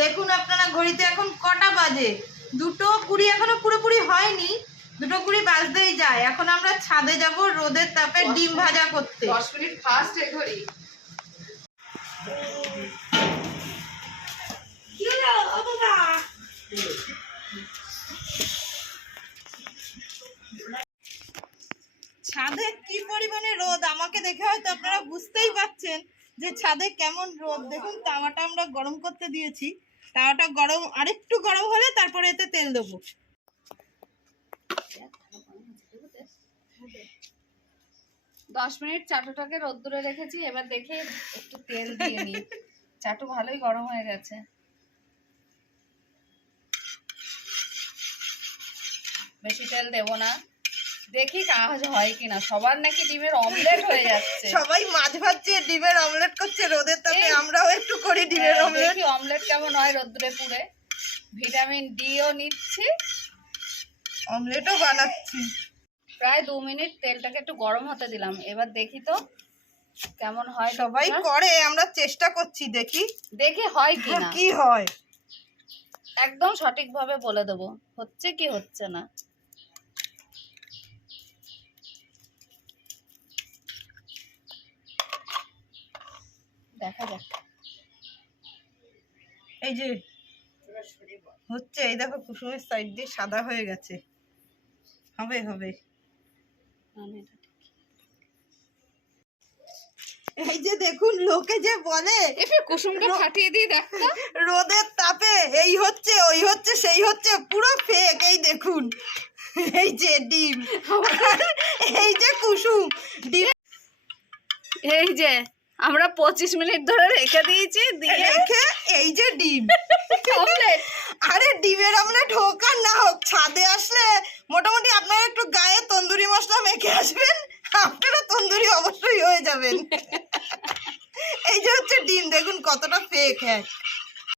দেখুন আপনারা ঘড়িতে এখন কটা বাজে, 2:20 এখনো পুরোপুরি হয়নি, 2:20 বাজতেই যায়। এখন আমরা ছাদে যাব রোদের তাপে ডিম ভাজা করতে। 10 মিনিট ফাস্ট এ ঘড়ি। কি হলো ও বাবা? ছাদে কি পরিমাণে রোদ, আমাকে দেখে হয়তো আপনারা বুঝতেই পারছেন যে ছাদে কেমন রোদ। দেখুন তাওয়াটা আমরা গরম করতে দিয়েছি, তাওয়াটা গরম, আরেকটু গরম হলে তারপরে এতে তেল দেবো। 10 মিনিট চাটুটাকে রোদ্দুরে রেখেছি, এবার দেখে একটু তেল দিয়ে নিই। চাটু ভালোই গরম হয়ে গেছে। বেশি তেল দেবো না, দেখি কাজ হয় কিনা। সবার নাকি ডিমের অমলেট হয়ে যাচ্ছে। সবাই মাছ ভাজছে, ডিমের অমলেট করছে রোদের তাপে, আমরাও একটু করি ডিমের অমলেট। দেখি অমলেট কেমন হয় রোদ্দুরে পুড়ে। ভিটামিন ডিও নিচ্ছি, অমলেটও বানাচ্ছি। প্রায় 2 মিনিট তেলটাকে একটু গরম হতে দিলাম। এবার দেখি তো কেমন হয়। সবাই করে, আমরা চেষ্টা করছি, দেখি দেখি হয় কিনা। কি হয়। একদম সঠিকভাবে বলে দেবো হচ্ছে কি হচ্ছে না। দেখা যাক। এই যে হচ্ছে, এই দেখো কুসুমের সাইড দিয়ে সাদা হয়ে গেছে। হবে হবে। এই যে দেখুন, লোকে যে বলে কুসুমটা ফাটিয়ে দিই, দেখো রোদের তাপে এই হচ্ছে ওই হচ্ছে সেই হচ্ছে, পুরো ফেক। এই দেখুন, এই যে ডিম, এই যে কুসুম ডিম। এই যে আমরা 25 মিনিট ধরে রেখে দিয়েছি, দিয়ে রেখে এই যে ডিম অমলেট। আরে ডিমের অমলেট হোক আর না হোক, ছাদে আসলে মোটামুটি আপনারা একটু গায়ে তন্দুরি মশলা মেখে আসবেন, আপনারা তন্দুরি অবশ্যই হয়ে যাবেন। এই যে হচ্ছে ডিম, দেখুন কতটা ফেক। হ্যাঁ